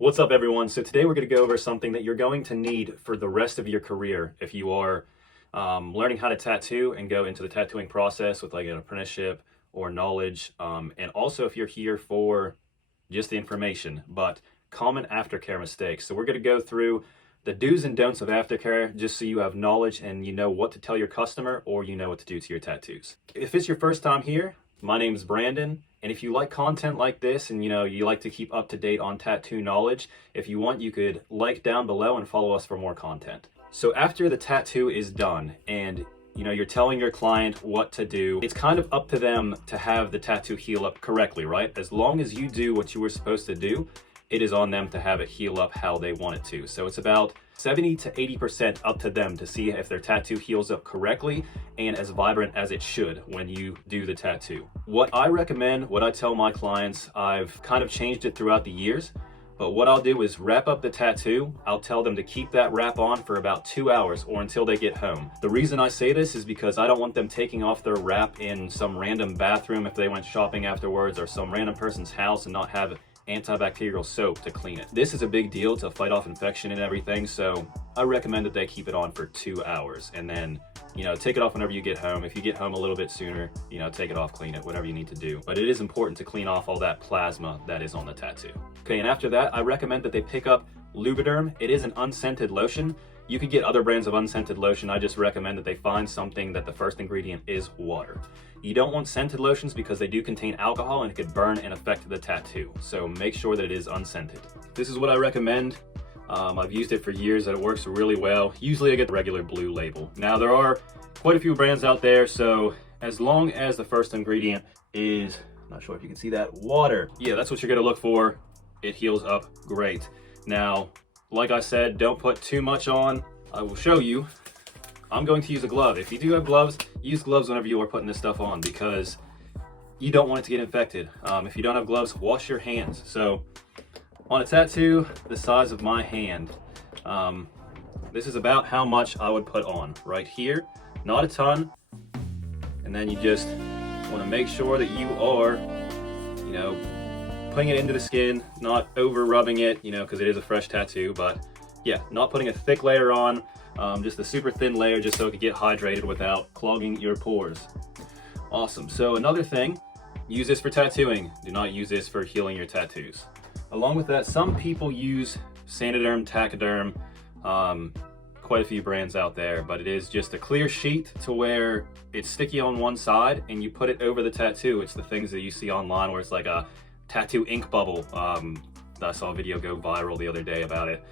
What's up, everyone? So today we're going to go over something that you're going to need for the rest of your career if you are learning how to tattoo and go into the tattooing process with like an apprenticeship or knowledge. And also if you're here for just the information, but common aftercare mistakes. So we're going to go through the do's and don'ts of aftercare just so you have knowledge and you know what to tell your customer or you know what to do to your tattoos. If it's your first time here, my name is Brandon. And if you like content like this and you like to keep up to date on tattoo knowledge, if you want, you could like down below and follow us for more content. So after the tattoo is done and you're telling your client what to do, it's kind of up to them to have the tattoo heal up correctly, right? As long as you do what you were supposed to do, it is on them to have it heal up how they want it to. So it's about 70 to 80% up to them to see if their tattoo heals up correctly and as vibrant as it should when you do the tattoo. What I recommend, what I tell my clients, I've kind of changed it throughout the years, but what I'll do is wrap up the tattoo. I'll tell them to keep that wrap on for about 2 hours or until they get home. The reason I say this is because I don't want them taking off their wrap in some random bathroom if they went shopping afterwards or some random person's house and not have antibacterial soap to clean it. This is a big deal to fight off infection and everything, so I recommend that they keep it on for 2 hours and then take it off whenever you get home. If you get home a little bit sooner, take it off, clean it, whatever you need to do. But it is important to clean off all that plasma that is on the tattoo. Okay, and after that, I recommend that they pick up Lubriderm. It is an unscented lotion. You could get other brands of unscented lotion. I just recommend that they find something that the first ingredient is water. You don't want scented lotions because they do contain alcohol and it could burn and affect the tattoo. So make sure that it is unscented. This is what I recommend. I've used it for years and it works really well. Usually I get the regular blue label. Now there are quite a few brands out there, so as long as the first ingredient is, not sure if you can see that, water. Yeah, that's what you're gonna look for. It heals up great. Now, like I said, don't put too much on. I will show you. I'm going to use a glove. If you do have gloves, use gloves whenever you are putting this stuff on because you don't want it to get infected. If you don't have gloves, wash your hands. So on a tattoo the size of my hand, this is about how much I would put on right here. Not a ton. And then you just want to make sure that you are, putting it into the skin, not over rubbing it, because it is a fresh tattoo, but yeah, not putting a thick layer on, just a super thin layer just so it can get hydrated without clogging your pores. Awesome. So another thing, use this for tattooing. Do not use this for healing your tattoos. Along with that, some people use Tachyderm, Tachyderm, quite a few brands out there, but it is just a clear sheet to where it's sticky on one side and you put it over the tattoo. It's the things that you see online where it's like a tattoo ink bubble. I saw a video go viral the other day about it,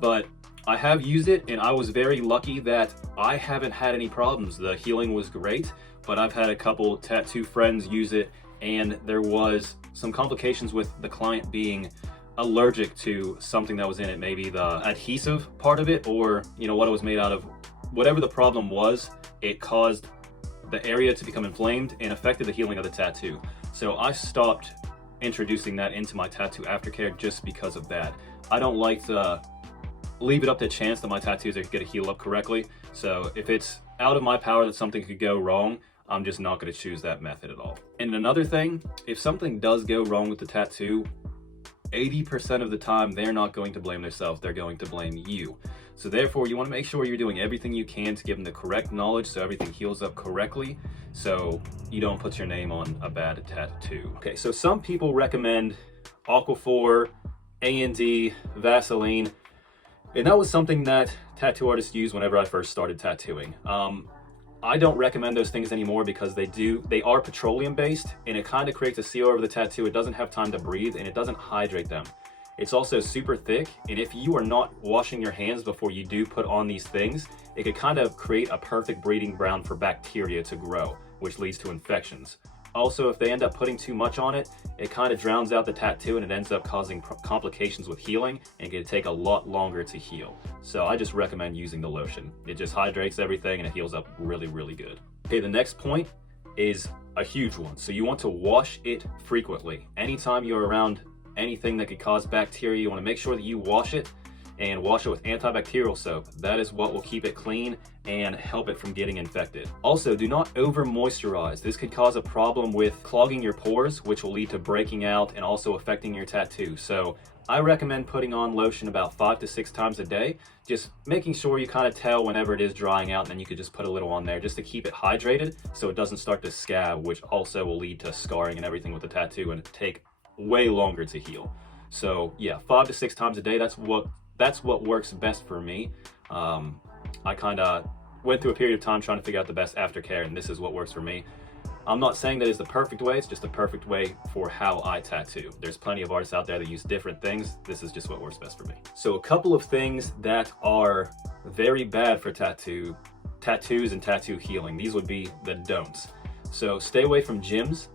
but I have used it and I was very lucky that I haven't had any problems. The healing was great, but I've had a couple tattoo friends use it and there was some complications with the client being allergic to something that was in it, maybe the adhesive part of it or what it was made out of. Whatever the problem was, it caused the area to become inflamed and affected the healing of the tattoo. So I stopped introducing that into my tattoo aftercare just because of that. I don't like to leave it up to chance that my tattoos are going to heal up correctly. So if it's out of my power that something could go wrong, I'm just not going to choose that method at all. And another thing, if something does go wrong with the tattoo, 80% of the time they're not going to blame themselves, they're going to blame you. So therefore you want to make sure you're doing everything you can to give them the correct knowledge so everything heals up correctly so you don't put your name on a bad tattoo. Okay, so some people recommend Aquaphor, A&D, Vaseline, and that was something that tattoo artists used whenever I first started tattooing. I don't recommend those things anymore because they are petroleum based and it kind of creates a seal over the tattoo. It doesn't have time to breathe and it doesn't hydrate them. It's also super thick, and if you are not washing your hands before you do put on these things, it could kind of create a perfect breeding ground for bacteria to grow, which leads to infections. Also, if they end up putting too much on it, it kind of drowns out the tattoo and it ends up causing complications with healing and it can take a lot longer to heal. So I just recommend using the lotion. It just hydrates everything and it heals up really, really good. Okay, the next point is a huge one. So you want to wash it frequently. Anytime you're around anything that could cause bacteria, you want to make sure that you wash it and wash it with antibacterial soap. That is what will keep it clean and help it from getting infected. Also, do not over moisturize. This could cause a problem with clogging your pores, which will lead to breaking out and also affecting your tattoo. So I recommend putting on lotion about 5 to 6 times a day, just making sure you kind of tell whenever it is drying out, and then you could just put a little on there just to keep it hydrated so it doesn't start to scab, which also will lead to scarring and everything with the tattoo and take way longer to heal. So yeah, 5 to 6 times a day, that's what works best for me. I kind of went through a period of time trying to figure out the best aftercare, and this is what works for me. I'm not saying that is the perfect way, it's just the perfect way for how I tattoo. There's plenty of artists out there that use different things. This is just what works best for me. So a couple of things that are very bad for tattoos and tattoo healing. These would be the don'ts. So stay away from gyms.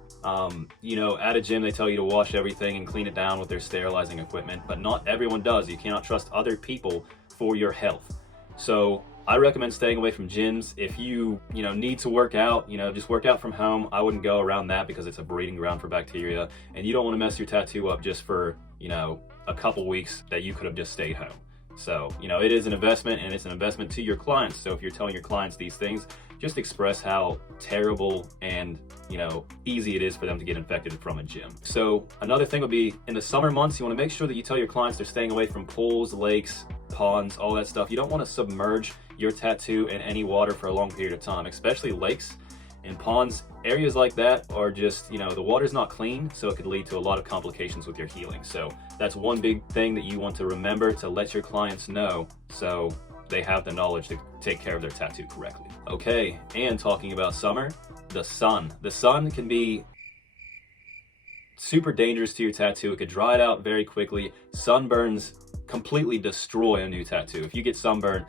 You know, at a gym they tell you to wash everything and clean it down with their sterilizing equipment, but not everyone does. You cannot trust other people for your health. So I recommend staying away from gyms. If you need to work out, just work out from home. I wouldn't go around that because it's a breeding ground for bacteria, and you don't want to mess your tattoo up just for, a couple weeks that you could have just stayed home. So, it is an investment, and it's an investment to your clients. So if you're telling your clients these things, just express how terrible and, easy it is for them to get infected from a gym. So another thing would be in the summer months, you want to make sure that you tell your clients they're staying away from pools, lakes, ponds, all that stuff. You don't want to submerge your tattoo in any water for a long period of time, especially lakes and ponds. Areas like that are just, the water's not clean, so it could lead to a lot of complications with your healing. So that's one big thing that you want to remember to let your clients know, so they have the knowledge to take care of their tattoo correctly. Okay, and talking about summer, the sun. The sun can be super dangerous to your tattoo. It could dry it out very quickly. Sunburns completely destroy a new tattoo. If you get sunburn,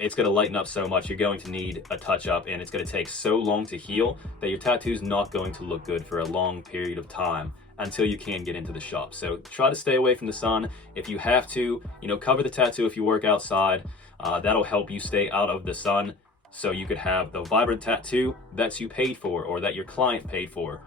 it's going to lighten up so much, you're going to need a touch up, and it's going to take so long to heal that your tattoo's not going to look good for a long period of time until you can get into the shop. So try to stay away from the sun. If you have to, cover the tattoo if you work outside. That'll help you stay out of the sun, so you could have the vibrant tattoo that you paid for or that your client paid for.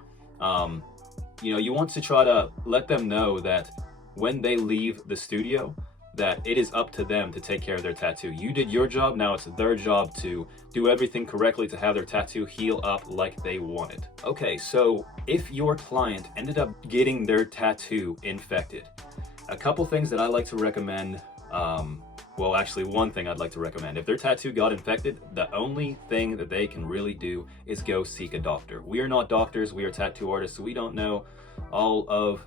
You want to try to let them know that when they leave the studio, that it is up to them to take care of their tattoo. You did your job, now it's their job to do everything correctly to have their tattoo heal up like they want it. Okay, so if your client ended up getting their tattoo infected, a couple things that I like to recommend, well, actually one thing I'd like to recommend. If their tattoo got infected, the only thing that they can really do is go seek a doctor. We are not doctors, we are tattoo artists, so we don't know all of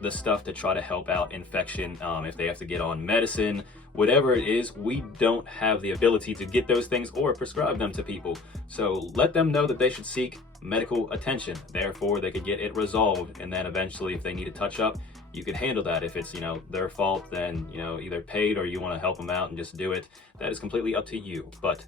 the stuff to try to help out infection. If they have to get on medicine, whatever it is, we don't have the ability to get those things or prescribe them to people. So let them know that they should seek medical attention. Therefore, they could get it resolved, and then eventually if they need a touch up, you could handle that. If it's, their fault, then, either paid or you want to help them out and just do it. That is completely up to you, but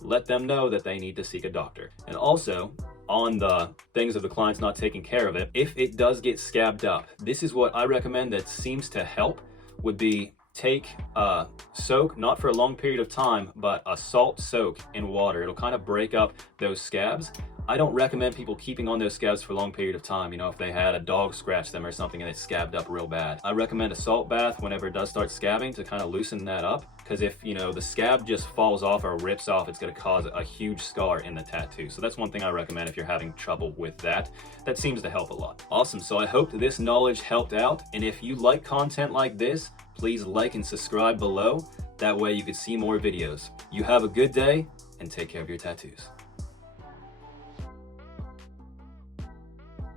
let them know that they need to seek a doctor. And also, on the things of the client's not taking care of it, if it does get scabbed up, this is what I recommend that seems to help, would be take a soak, not for a long period of time, but a salt soak in water. It'll kind of break up those scabs. I don't recommend people keeping on those scabs for a long period of time. If they had a dog scratch them or something and it scabbed up real bad. I recommend a salt bath whenever it does start scabbing to kind of loosen that up. Because if, the scab just falls off or rips off, it's going to cause a huge scar in the tattoo. So that's one thing I recommend if you're having trouble with that. That seems to help a lot. Awesome. So I hope this knowledge helped out. And if you like content like this, please like and subscribe below. That way you can see more videos. You have a good day and take care of your tattoos.